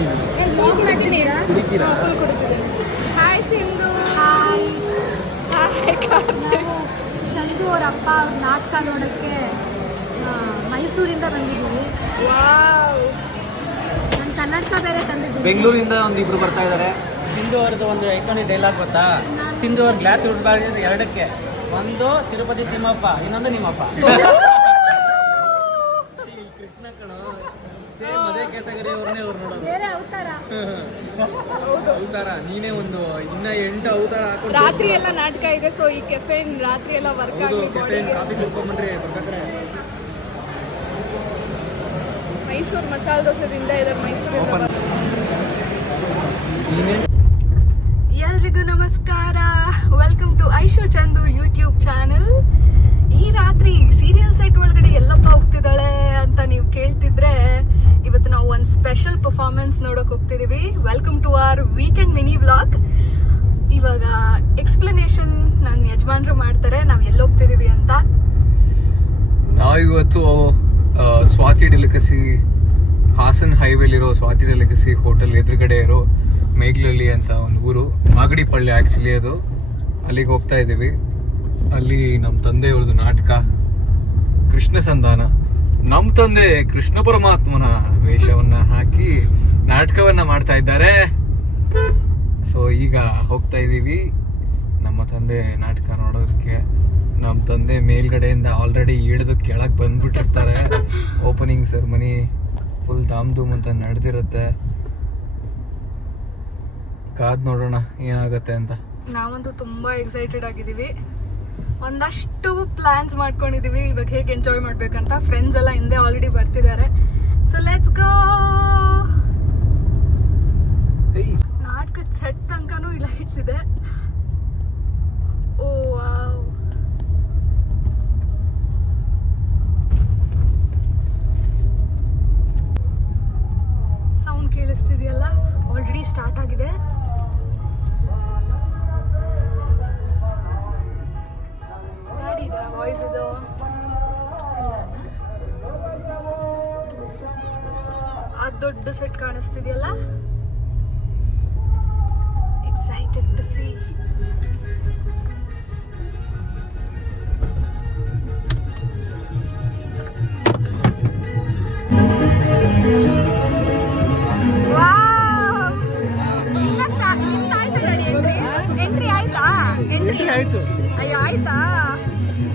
ನೀವು? ಕುಡಿತೀರಾ? Hi Sindhu. Hi. ನಾವು ಚಂದು ಅವ್ರ ಅಪ್ಪ ಅವ್ರ ನಾಟಕ ನೋಡೋಕ್ಕೆ ಮೈಸೂರಿಂದ ಬಂದಿದ್ದೀವಿ. ನನ್ನ ಕನ್ನಡಕ ಬೇರೆ ತಂದಿದ್ದೀವಿ. ಬೆಂಗಳೂರಿಂದ ಒಂದಿಬ್ರು ಬರ್ತಾ ಇದ್ದಾರೆ. ಸಿಂಧು ಅವ್ರದ್ದು ಒಂದು ಐಕಾನಿಕ್ ಡೈಲಾಗ್ ಗೊತ್ತಾ? ಸಿಂಧು ಅವ್ರ ಗ್ಲಾಸ್ ಹುಡ್ಬಾರ್ದು ಎರಡಕ್ಕೆ, ಒಂದು ತಿರುಪತಿ ತಿಮ್ಮಪ್ಪ, ಇನ್ನೊಂದು ನಿಮ್ಮಪ್ಪ. ಕೃಷ್ಣ ಕಣೋ, ಸೇಮ್ ಅದೇ ಕ್ಯಾಟಗರಿ ಅವ್ರನ್ನೇ ಅವ್ರು ನೋಡೋದು. ಬೇರೆ ಅವತಾರ. ಅವತಾರ ನೀನೇ ಒಂದು ಇನ್ನ 8 ಅವತಾರ ಹಾಕೊಂಡು ರಾತ್ರಿ ಎಲ್ಲ ನಾಟಕ ಇದೆ, ಸೊ ಈ ಕೆಫೆನ್ ರಾತ್ರಿ ಎಲ್ಲ ವರ್ಕ್ ಆಗಲಿ. ಕಾಫಿ ಕುಡ್ಕೊಂಡ್ಬಂದ್ರಿ ಬರ್ಬೇಕಾದ್ರೆ. ಮೈಸೂರು ಮಸಾಲೆ ದೋಸೆದಿಂದ ಇದಾಗ ಮೈಸೂರಿಂದ ಎಲ್ರಿಗೂ ನಮಸ್ಕಾರ. Welcome to Aishu Chandu YouTube channel. ಈ ರಾತ್ರಿ ಸೀರಿಯಲ್ ಸೆಟ್ ಒಳಗಡೆ ಎಲ್ಲಪ್ಪ ಹೋಗ್ತಿದ್ದಾಳೆ ಅಂತ ನೀವು ಕೇಳ್ತಿದ್ರೆ, ಇವತ್ತು ನಾವು ಒಂದು ಸ್ಪೆಷಲ್ ಪರ್ಫಾರ್ಮೆನ್ಸ್ ನೋಡೋಕೆ ಹೋಗ್ತಿದ್ದೀವಿ. Welcome to our weekend mini vlog. ಇವಾಗ ಎಕ್ಸ್ಪ್ಲನೇಷನ್ ನನ್ನ ಯಜಮಾನ್ರು ಮಾಡ್ತಾರೆ ನಾವು ಎಲ್ಲಿ ಹೋಗ್ತಿದ್ದೀವಿ ಅಂತ. ನಾವಿವತ್ತು ಸ್ವಾತಿ ಡೆಲಿಕಸಿ, ಹಾಸನ್ ಹೈವೇಲಿರೋ ಸ್ವಾತಿ ಡೆಲಿಕಸಿ ಹೋಟೆಲ್ ಎದುರುಗಡೆ ಇರೋ ಮೇಗ್ಲಳ್ಳಿ ಅಂತ ಒಂದು ಊರು, ಮಾಗಡಿಪಳ್ಳಿ ಆ್ಯಕ್ಚುಲಿ ಅದು. ಅಲ್ಲಿಗೆ ಹೋಗ್ತಾ ಇದ್ದೀವಿ. ಅಲ್ಲಿ ನಮ್ಮ ತಂದೆಯವ್ರದ್ದು ನಾಟಕ ಕೃಷ್ಣ ಸಂಧಾನ. ನಮ್ಮ ತಂದೆ ಕೃಷ್ಣ ಪರಮಾತ್ಮನ ವೇಷವನ್ನ ಹಾಕಿ ನಾಟಕವನ್ನ ಮಾಡ್ತಾ ಇದ್ದಾರೆ. ಸೊ ಈಗ ಹೋಗ್ತಾ ಇದ್ದೀವಿ ನಮ್ಮ ತಂದೆ ನಾಟಕ ನೋಡೋದಕ್ಕೆ. ನಮ್ಮ ತಂದೆ ಮೇಲ್ಗಡೆಯಿಂದ ಆಲ್ರೆಡಿ ಇಳಿದು ಕೆಳಗೆ ಬಂದ್ಬಿಟ್ಟಿರ್ತಾರೆ. ಓಪನಿಂಗ್ ಸೆರೆಮನಿ ಫುಲ್ ಧಾಮ್ ಧೂಮ್ ಅಂತ ನಡೆದಿರುತ್ತೆ. ಕಾದ್ ನೋಡೋಣ ಏನಾಗತ್ತೆ ಅಂತ. ನಾವಂತೂ ತುಂಬಾ ಎಕ್ಸೈಟೆಡ್ ಆಗಿದ್ದೀವಿ. ಒಂದಷ್ಟು ಪ್ಲಾನ್ಸ್ ಮಾಡ್ಕೊಂಡಿದೀವಿ ಇವಾಗ ಹೇಗೆ ಎಂಜಾಯ್ ಮಾಡ್ಬೇಕಂತ. ಫ್ರೆಂಡ್ಸ್ ಎಲ್ಲ ಹಿಂದೆ ಆಲ್ರೆಡಿ ಬರ್ತಿದ್ದಾರೆ. So let's go. ನಾಟಕದ ಸೆಟ್ ತನಕನೂ ಲೈಟ್ಸ್ ಇದೆ. Oh wow. ಸೌಂಡ್ ಕೇಳಿಸ್ತಿದೆಯಲ್ಲ, ಆಲ್ರೆಡಿ ಸ್ಟಾರ್ಟ್ ಆಗಿದೆ. ವಾಯ್ಸ್ ಇದು ಆ ದೊಡ್ಡ ಸೆಟ್ ಕಾಣಿಸ್ತಿದೆಯಲ್ಲ. Excited to see. ಎಂಟ್ರಿ ಆಯ್ತಾ? ಎಂಟ್ರಿ ಆಯ್ತು. ಅಯ್ಯೋ ಆಯ್ತಾ?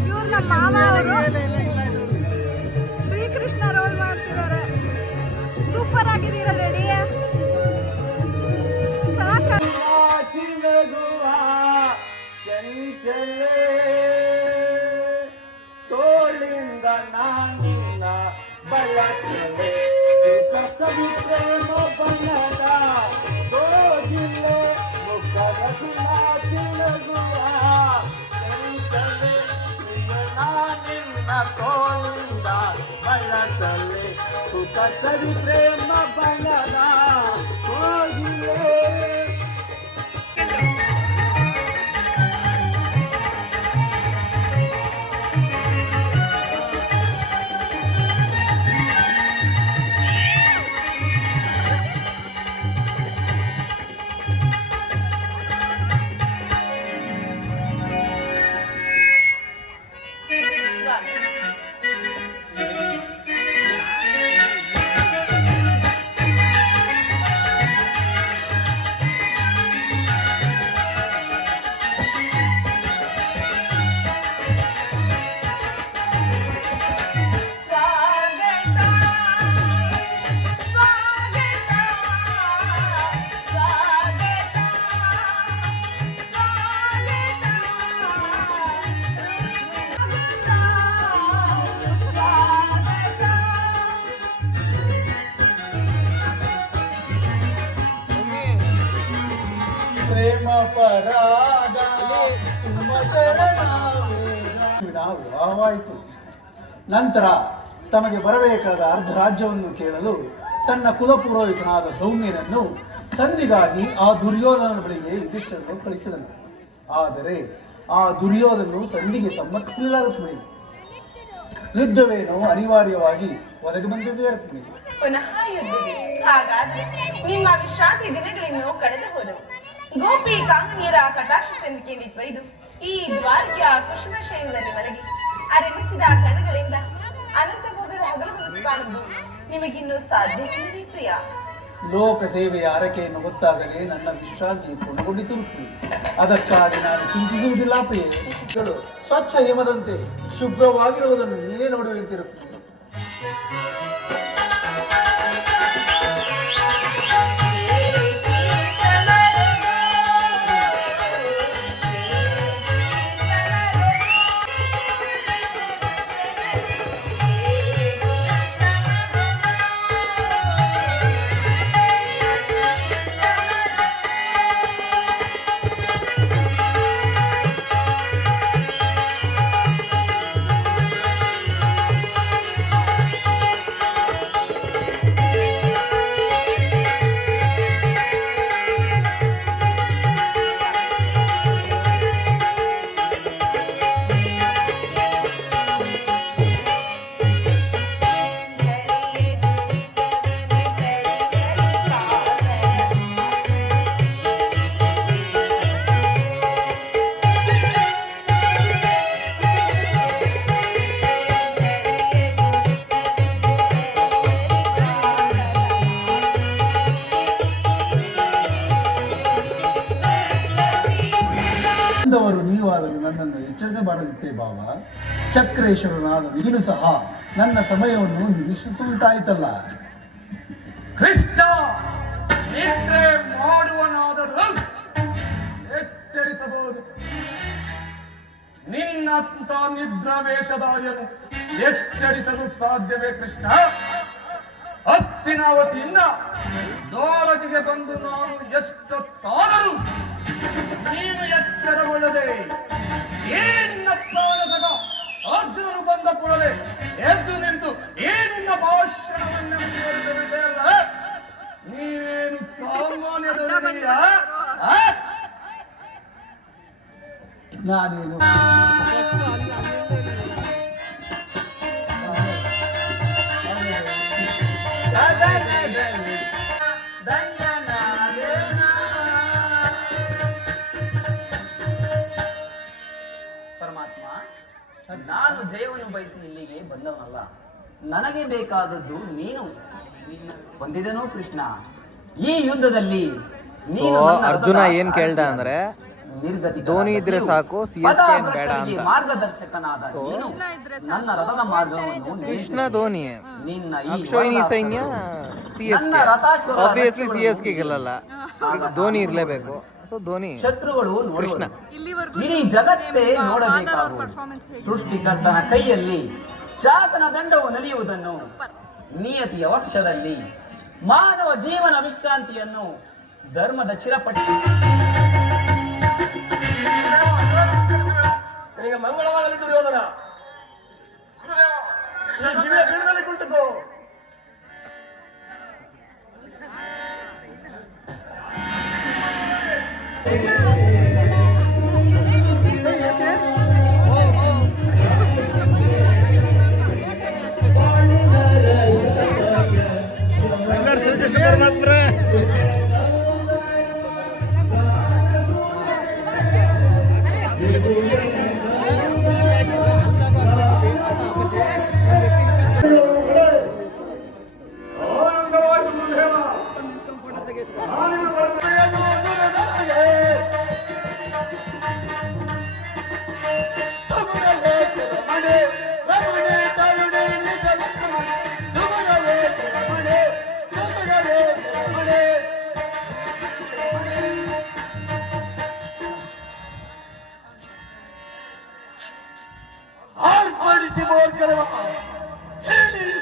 ಇವ್ರು ನಮ್ಮ ಮಾವ ಅವರು ಶ್ರೀಕೃಷ್ಣ ರೋಲ್ ಮಾಡ್ತಿದ್ದಾರೆ. ಸೂಪರ್ ಆಗಿದ್ದೀರಾ? ರೆಡಿ? ಸರಿ ಪ್ರೇಮ ಬಣ್ಣದ ಹೋಗಿಯೇ. ಪ್ರೇಮ ಪರಾಗ ವಿವಾಹವಾಯಿತು. ನಂತರ ತಮಗೆ ಬರಬೇಕಾದ ಅರ್ಧ ರಾಜ್ಯವನ್ನು ಕೇಳಲು ತನ್ನ ಕುಲಪುರೋಹಿತನಾದ ಧೌಮ್ಯನನ್ನು ಸಂಧಿಗಾಗಿ ಆ ದುರ್ಯೋಧನ ಬಳಿಗೆ ಯುಧಿಷ್ಠಿರನು ಕಳಿಸಿದನು. ಆದರೆ ಆ ದುರ್ಯೋಧನನು ಸಂಧಿಗೆ ಸಮ್ಮತಿಸಲಿಲ್ಲ ರುಕ್ಮಿಣಿ. ಯುದ್ಧವೇನೋ ಅನಿವಾರ್ಯವಾಗಿ ಒದಗಿ ಬಂದಿದೆ ರುಕ್ಮಿಣಿ. ಪುನಃ ಯುದ್ಧವೇ. ಹಾಗಾದ್ರೆ ನಿಮ್ಮ ವಿಶ್ರಾಂತಿ ದಿನಗಳಿನ್ನೂ ಕಳೆದು ಹೋದವು. ಗೋಪಿ ಕಾಂಗನಿಯರ ಕಟಾಕ್ಷ ಚಂದಿಕೆಯಲ್ಲಿ ಕೊಯ್ದು ಈ ದ್ವಾರಕೆಯ ಕುಶುಮ ಶೈಲದಲ್ಲಿ ಮಲಗಿ ಅರೆಮಿಚ್ಚಿದ ಕಣಗಳಿಂದ ಅನಂತ ಭೋಗದ ಹಗಲವನ್ನು ಕಾಣುವುದು ನಿಮಗಿನ್ನೂ ಸಾಧ್ಯವಿಲ್ಲವೇ ಪ್ರಿಯ? ಲೋಕ ಸೇವೆಯ ಹರಕೆಯನ್ನು ಹೊತ್ತಾಗಲೇ ನನ್ನ ವಿಶ್ರಾಂತಿ ಪೂರ್ಣಗೊಂಡಿತು ರುಕ್ಮಿ. ಅದಕ್ಕಾಗಿ ನಾನು ಚಿಂತಿಸುವುದಿಲ್ಲ ಪ್ರಿಯೆ. ಸ್ವಚ್ಛ ಹಿಮದಂತೆ ಶುಭ್ರವಾಗಿರುವುದನ್ನು ನೀನೇ ನೋಡುವಂತೆ ರುಕ್ಮಿ. ನೀವಾದರೂ ನನ್ನನ್ನು ಎಚ್ಚರಿಸಬಾರದಿತ್ತೆ ಬಾಬಾ. ಚಕ್ರೇಶ್ವರನಾದ ನೀನು ಸಹ ನನ್ನ ಸಮಯವನ್ನು ನಿರೀಕ್ಷಿಸುವಂತಾಯ್ತಲ್ಲ. ಕೃಷ್ಣ ನಿದ್ರೆ ಮಾಡುವನಾದರೂ ಎಚ್ಚರಿಸಬಹುದು. ನಿನ್ನಂತ ನಿದ್ರಾವೇಶಧಾರಿಯನ್ನು ಎಚ್ಚರಿಸಲು ಸಾಧ್ಯವೇ ಕೃಷ್ಣ? ಹಸ್ತಿನಾವತಿಯಿಂದ ದ್ವಾರಕೆಗೆ ಬಂದು ನಾನು ಎಷ್ಟೊತ್ತಾದರೂ ನೀನು ಎಚ್ಚರಗೊಳ್ಳದೆ ಏ ನಿನ್ನ ಪ್ರಾಣಸಗ ಅರ್ಜುನನು ಬಂದ ಕೂಡಲೇ ಎದ್ದು ನಿಂತು ಏ ನಿನ್ನ ಭಾಷಣವನ್ನು ಮುಂದುವರಿಸಲಿದೆಯಲ್ಲ, ನೀನೇನು ಸಾಮಾನ್ಯದವನಿಯ? ನಾನೇನು ಪರಮಾತ್ಮ, ನಾನು ಜಯವನ್ನು ಬಯಸಿ ಇಲ್ಲಿಗೆ ಬಂದವನಲ್ಲ. ನನಗೆ ಬೇಕಾದದ್ದು ನೀನು ಹೊಂದಿದನೋ ಕೃಷ್ಣ. ಈ ಯುದ್ಧದಲ್ಲಿ ಅರ್ಜುನ ಏನ್ ಕೇಳ್ದ ಅಂದ್ರೆ ಧೋನಿ ಇದ್ರೆ ಸಾಕು, CSK ಬೇಡ ಅಂತ. ಮಾರ್ಗದರ್ಶಕನಾದ ನೀನು ನನ್ನ ರಥದ ಮಾರ್ಗವನ್ನು ಕೃಷ್ಣ ಧೋನಿ, ನಿನ್ನ ಅಕ್ಷೋಹಿಣಿ ಸೈನ್ಯ CSK. ಆಬ್ವಿಯಸ್ಲಿ CSK ಗೆಲ್ಲಲ್ಲ, ಧೋನಿ ಇರ್ಲೇಬೇಕು. ಸೊ ಧೋನಿ ಶತ್ರುಗಳು ಕೃಷ್ಣ. ಇಡೀ ಜಗತ್ತೇ ನೋಡಬೇಕಾಗುವುದು ಸೃಷ್ಟಿಕರ್ತನ ಕೈಯಲ್ಲಿ ಶಾಸನ ದಂಡವು ನಲಿಯುವುದನ್ನು, ನಿಯತಿಯ ವಕ್ಷದಲ್ಲಿ ಮಾನವ ಜೀವನ ವಿಶ್ರಾಂತಿಯನ್ನು, ಧರ್ಮದ ಚಿರಪಟ್ಟಿ. ನಿನಗೆ ಮಂಗಳವಾಗಲಿ ದುರ್ಯೋಧನ. ಪೀಠದಲ್ಲಿ ಕುಳಿತುಕೋ.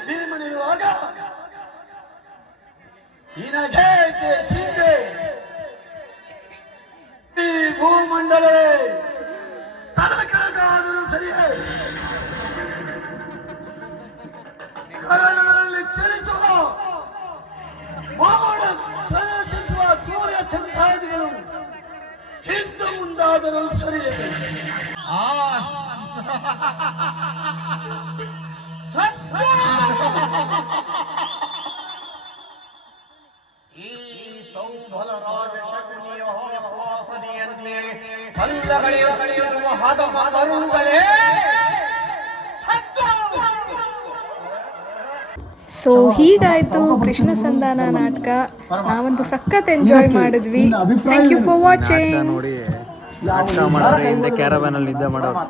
ಭೀಮನಿರುವಾಗ ನಿನಗೇಕೆ ಚಿಂತೆ? ಈ ಭೂಮಂಡಲವೇ ತಲೆ ಕೆಳಗಾದರೂ ಸರಿಯೇ ಕರಗಳಲ್ಲಿ ಚಲಿಸುವ ಮೋಡ ಚಲಿಸುವ ಸೂರ್ಯ ಚಂದ್ರಾದಿಗಳು ಹಿಂದೆ ಮುಂದಾದರೂ ಸರಿಯೇ ಸೌಬಲ ರಾಜ ಶಕುನಿಯ ಸ್ವಾಸನೆಯನ್ನೇ ಕಲ್ಲಗಳಿರುವ ಹದ ಮರುಗಳೇ ಸೊ ಹೀಗಾಯ್ತು ಕೃಷ್ಣ ಸಂಧಾನ ನಾಟಕ. ನಾವಂತೂ ಸಖತ್ ಎಂಜಾಯ್ ಮಾಡಿದ್ವಿ. Thank you for watching. ನೋಡಿ ನಾಟಕ ಮಾಡೋರು ಹಿಂದೆ ಕ್ಯಾರವ್ಯಾನಲ್ಲಿ ನಿದ್ದೆ ಮಾಡೋರು.